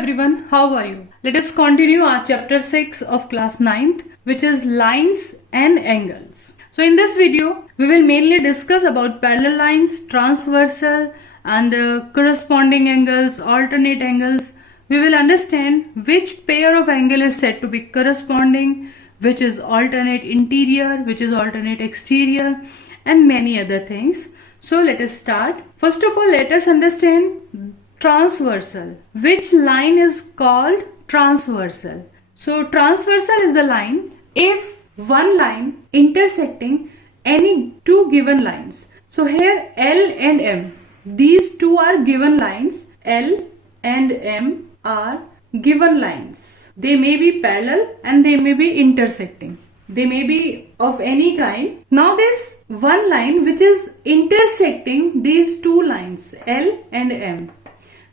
everyone, how are you? Let us continue our chapter 6 of class 9th, which is lines and angles. So in this video, we will mainly discuss about parallel lines, transversal and corresponding angles, alternate angles. We will understand which pair of angle is said to be corresponding, which is alternate interior, which is alternate exterior, and many other things. So let us start. First of all, let us understand transversal. Which line is called transversal? So transversal is the line if one line intersecting any two given lines. So here L and M, these two are given lines. L and M are given lines. They may be parallel and they may be intersecting. They may be of any kind. Now this one line which is intersecting these two lines L and M,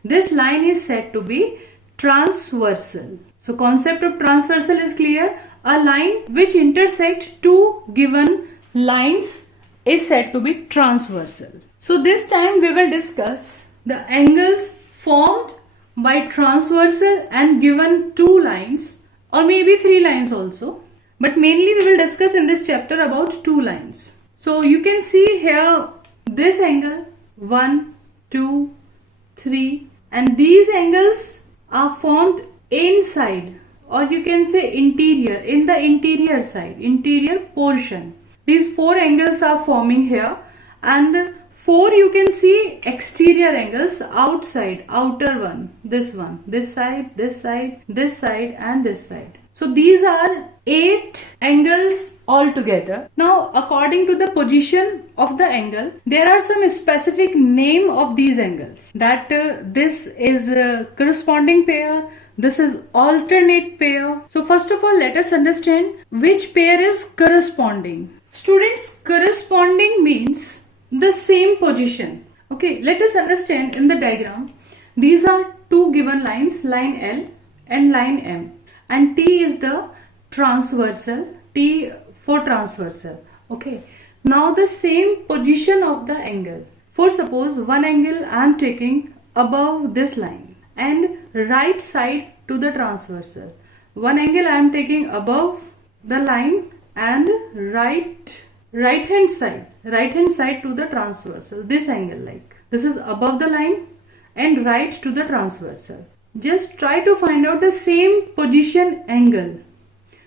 this line is said to be transversal. So concept of transversal is clear. A line which intersects two given lines is said to be transversal. So this time we will discuss the angles formed by transversal and given two lines, or maybe three lines also. But mainly we will discuss in this chapter about two lines. So you can see here this angle 1, 2, 3, and these angles are formed inside, or you can say interior, in the interior side, interior portion. These four angles are forming here, and four you can see exterior angles outside, outer one, this side, this side, this side, and this side. So these are 8 angles altogether. Now according to the position of the angle, there are some specific name of these angles. That this is a corresponding pair, this is alternate pair. So first of all, let us understand which pair is corresponding. Students, corresponding means the same position. Okay, let us understand in the diagram. These are two given lines, line L and line M. And T is the transversal, T for transversal. Okay. Now the same position of the angle. For suppose one angle I am taking above this line and right side to the transversal. One angle I am taking above the line and right hand side to the transversal. This angle, like this is above the line and right to the transversal. Just try to find out the same position angle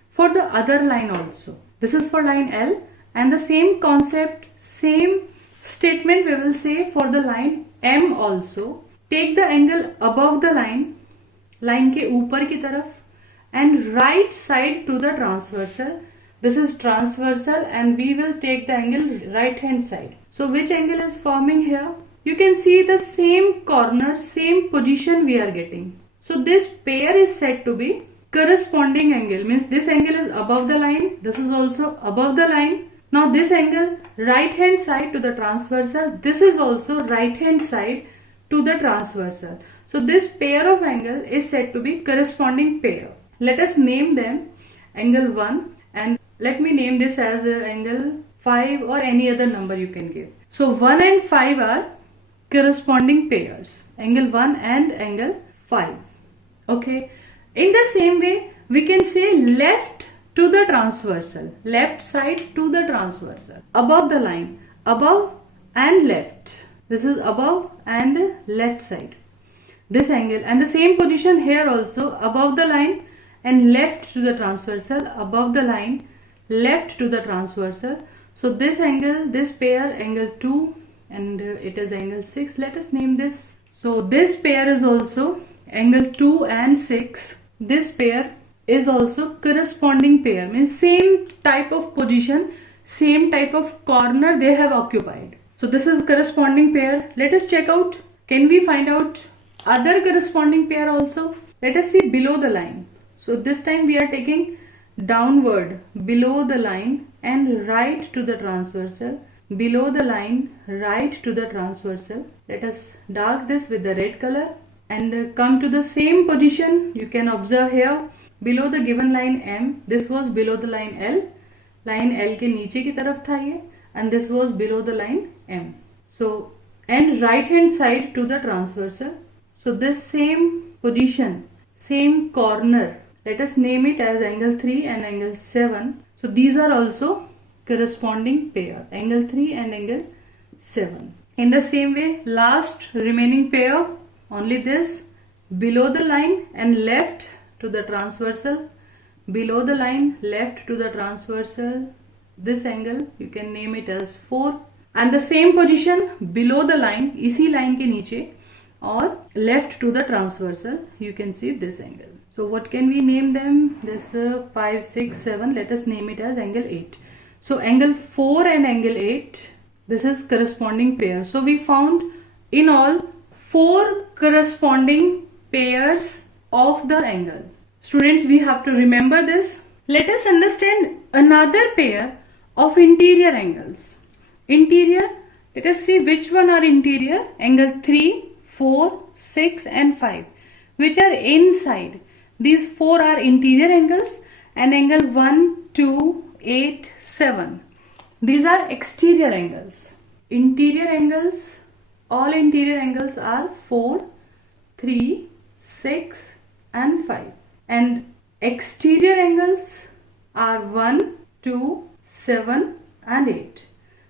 for the other line also. This is for line L, and the same concept, same statement we will say for the line M also. Take the angle above the line के ऊपर की तरफ, and right side to the transversal. This is transversal and we will take the angle right hand side. So which angle is forming here? You can see the same corner, same position we are getting. So this pair is said to be corresponding angle. Means this angle is above the line. This is also above the line. Now this angle right hand side to the transversal. This is also right hand side to the transversal. So this pair of angle is said to be corresponding pair. Let us name them angle 1, and let me name this as angle 5 or any other number you can give. So 1 and 5 are corresponding pairs. Angle 1 and angle 5. Okay. In the same way, we can say left to the transversal. Left side to the transversal. Above the line. Above and left. This is above and left side. This angle, and the same position here also, above the line and left to the transversal, above the line, left to the transversal. So this angle, this pair, angle 2, and it is angle 6. Let us name this. So this pair is also angle 2 and 6. This pair is also corresponding pair. Means same type of position, same type of corner they have occupied. So this is corresponding pair. Let us check out. Can we find out other corresponding pair also? Let us see below the line. So this time we are taking downward below the line and right to the transversal. Below the line, right to the transversal. Let us dark this with the red color and come to the same position. You can observe here below the given line M. This was below the line L. Line L के नीचे की तरफ था ये, and this was below the line M. So and right hand side to the transversal. So this same position same corner. Let us name it as angle 3 and angle 7. So these are also corresponding pair, angle 3 and angle 7. In the same way, last remaining pair, only this, below the line and left to the transversal, below the line, left to the transversal, this angle you can name it as 4, and the same position below the line, इसी line के नीचे, or left to the transversal, you can see this angle. So what can we name them? This 5, 6, 7, let us name it as angle 8. So angle 4 and angle 8, this is corresponding pair. So we found in all 4 corresponding pairs of the angle. Students, we have to remember this. Let us understand another pair of interior angles. Interior, let us see which one are interior. Angle 3, 4, 6 and 5, which are inside. These 4 are interior angles, and angle 1, 2, 8, 7. These are exterior angles. Interior angles, all interior angles are 4, 3, 6 and 5. And exterior angles are 1, 2, 7 and 8.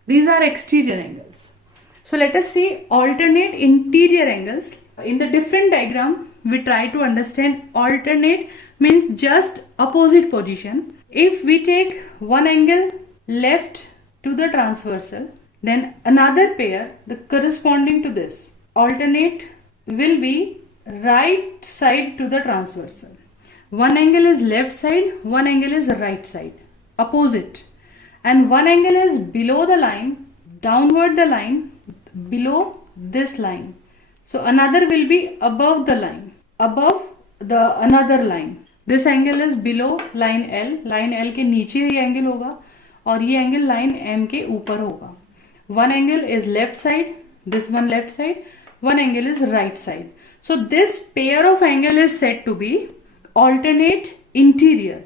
These are exterior angles. So let us see alternate interior angles. In the different diagram, we try to understand alternate means just opposite position. If we take one angle left to the transversal, then another pair, the corresponding to this, alternate will be right side to the transversal. One angle is left side, one angle is right side, opposite. And one angle is below the line, downward the line, below this line. So another will be above the line, above the another line. This angle is below line L. Line L के नीचे ये angle होगा और ये angle line M के ऊपर होगा. One angle is left side, this one left side, one angle is right side. So this pair of angle is said to be alternate interior.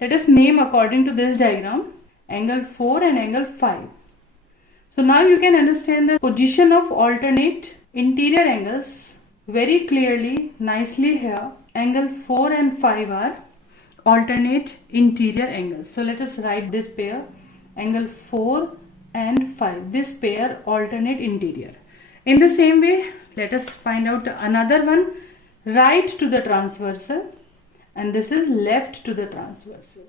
Let us name according to this diagram angle 4 and angle 5. So now you can understand the position of alternate interior angles very clearly, nicely here. Angle 4 and 5 are alternate interior angles. So let us write this pair, angle 4 and 5. This pair alternate interior. In the same way, let us find out another one, right to the transversal, and this is left to the transversal.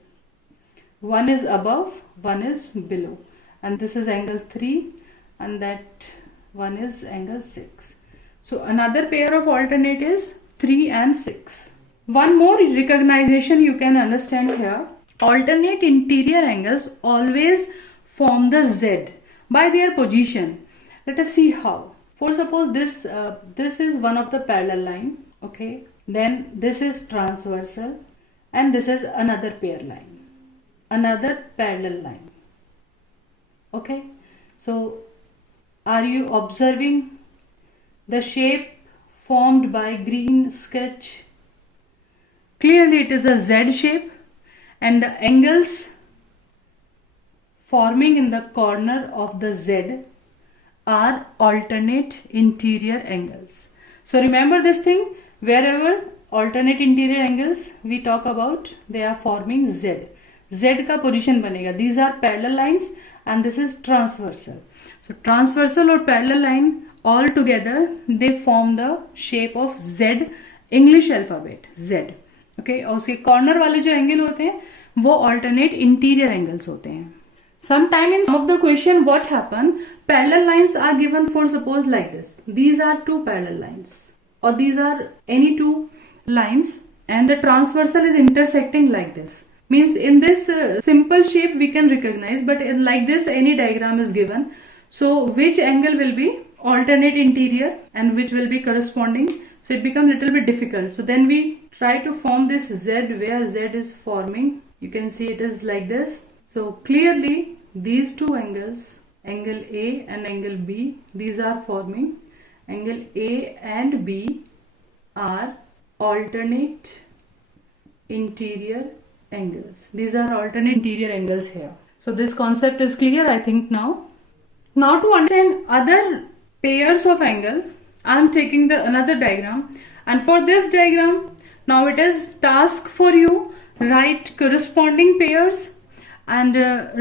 One is above, one is below, and this is angle 3 and that one is angle 6. So another pair of alternate is 3 and 6. One more recognition you can understand here. Alternate interior angles always form the Z by their position. Let us see how. For suppose this is one of the parallel line, okay, then this is transversal and this is another pair line, another parallel line, okay. So are you observing the shape formed by green sketch? Clearly it is a Z shape, and the angles forming in the corner of the Z are alternate interior angles. So remember this thing, wherever alternate interior angles we talk about, they are forming Z. Z का position बनेगा. These are parallel lines and this is transversal. So transversal or parallel line all together they form the shape of Z, English alphabet Z. Okay, और उसके corner वाले जो angle होते हैं वो alternate interior angles होते हैं. Sometime in some of the question what happen, parallel lines are given for suppose like this. These are two parallel lines or these are any two lines and the transversal is intersecting like this. Means in this simple shape we can recognize, but in like this any diagram is given. So which angle will be alternate interior and which will be corresponding? So it becomes little bit difficult. So then we try to form this Z where Z is forming. You can see it is like this. So clearly these two angles, angle A and angle B, these are forming. Angle A and B are alternate interior angles. These are alternate interior angles here. So this concept is clear, I think now. Now to understand other pairs of angle, I am taking the another diagram, and for this diagram Now it is task for you, write corresponding pairs and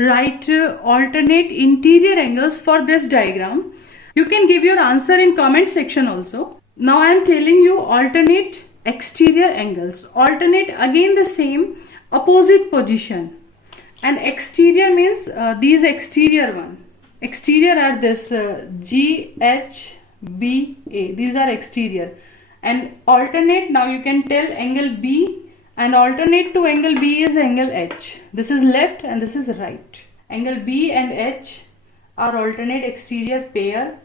write alternate interior angles for this diagram. You can give your answer in comment section also. Now I am telling you alternate exterior angles. Alternate, again the same, opposite position. And exterior means these exterior one. Exterior are this G, H, B, A. These are exterior. And alternate, now you can tell angle B, and alternate to angle B is angle H. This is left and this is right. Angle B and H are alternate exterior pair.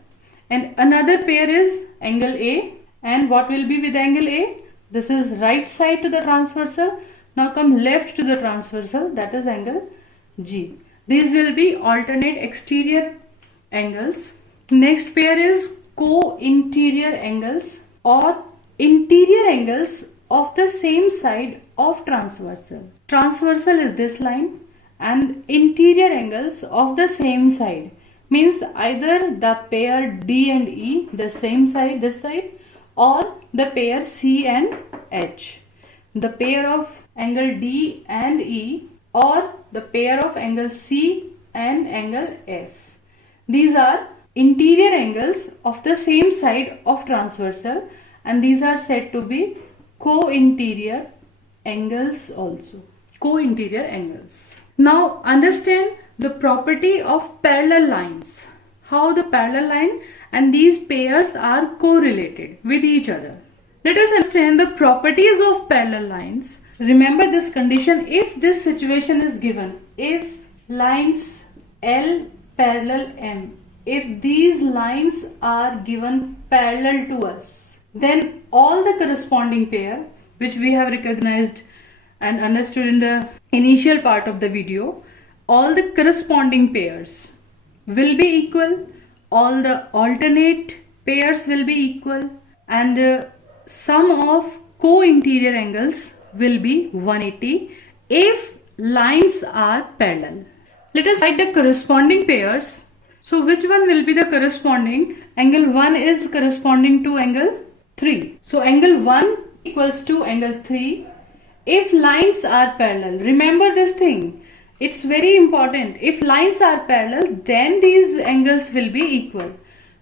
And another pair is angle A. And what will be with angle A? This is right side to the transversal. Now come left to the transversal, that is angle G. These will be alternate exterior angles. Next pair is co-interior angles or interior angles of the same side of transversal. Transversal is this line and interior angles of the same side means either the pair D and E, the same side, this side, or the pair C and H. The pair of angle D and E or the pair of angle C and angle F. These are interior angles of the same side of transversal, and these are said to be co-interior angles also. Co-interior angles. Now understand the property of parallel lines. How the parallel line and these pairs are correlated with each other. Let us understand the properties of parallel lines. Remember this condition if this situation is given. If lines L parallel M, if these lines are given parallel to us, then all the corresponding pair which we have recognized and understood in the initial part of the video, all the corresponding pairs will be equal, all the alternate pairs will be equal, and sum of co-interior angles will be 180 if lines are parallel. Let us write the corresponding pairs. So which one will be the corresponding? Angle 1 is corresponding to angle 3. So angle 1 equals to angle 3 if lines are parallel. Remember this thing. It's very important. If lines are parallel, then these angles will be equal.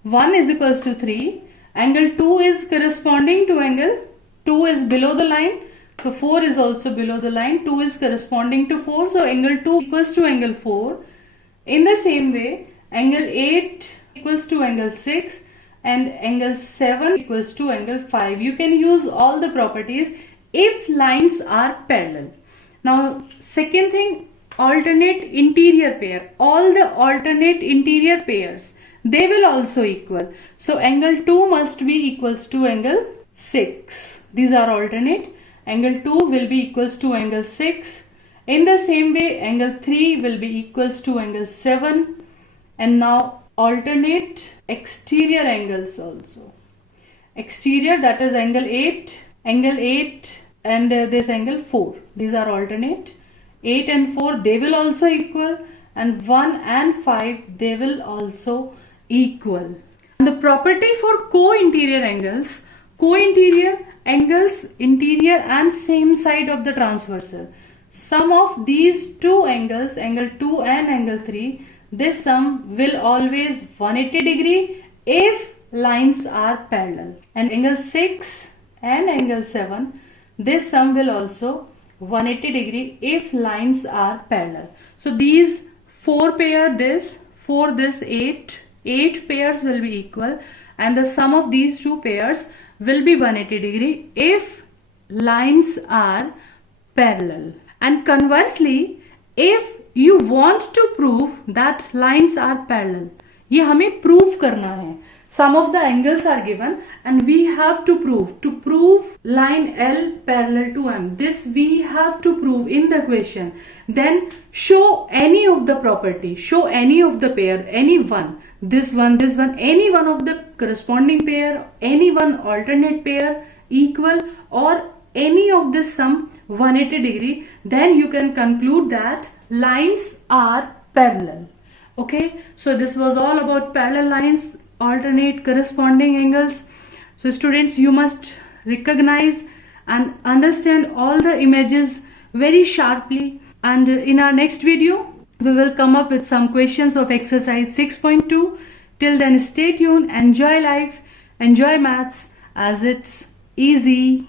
1 is equals to 3. Angle 2 is corresponding to angle 2 is below the line. So 4 is also below the line. 2 is corresponding to 4. So angle 2 equals to angle 4. In the same way, angle 8 equals to angle 6 and angle 7 equals to angle 5. You can use all the properties if lines are parallel. Now second thing, alternate interior pair. All the alternate interior pairs, they will also equal. So angle 2 must be equals to angle 6. These are alternate. Angle 2 will be equals to angle 6. In the same way, angle 3 will be equals to angle 7. And now alternate exterior angles also. Exterior, that is angle 8 and this angle 4. These are alternate. 8 and 4, they will also equal, and 1 and 5, they will also equal. And the property for co-interior angles, co-interior angles, interior and same side of the transversal. Sum of these two angles, angle 2 and angle 3, this sum will always 180 degree if lines are parallel. And angle 6 and angle 7, this sum will also 180 degree if lines are parallel. So these 4 pair, this 4, this 8 pairs will be equal, and the sum of these two pairs will be 180 degree if lines are parallel. And conversely, if you want to prove that lines are parallel, ये हमें prove करना है. Some of the angles are given and we have to prove line L parallel to M. This we have to prove in the question. Then show any of the property, show any of the pair, any one, this one, any one of the corresponding pair, any one alternate pair equal, or any of this sum 180 degree, then you can conclude that lines are parallel. Okay, so this was all about parallel lines, alternate corresponding angles. So students, you must recognize and understand all the images very sharply. And in our next video, we will come up with some questions of exercise 6.2. Till then, stay tuned, enjoy life, enjoy maths as it's easy.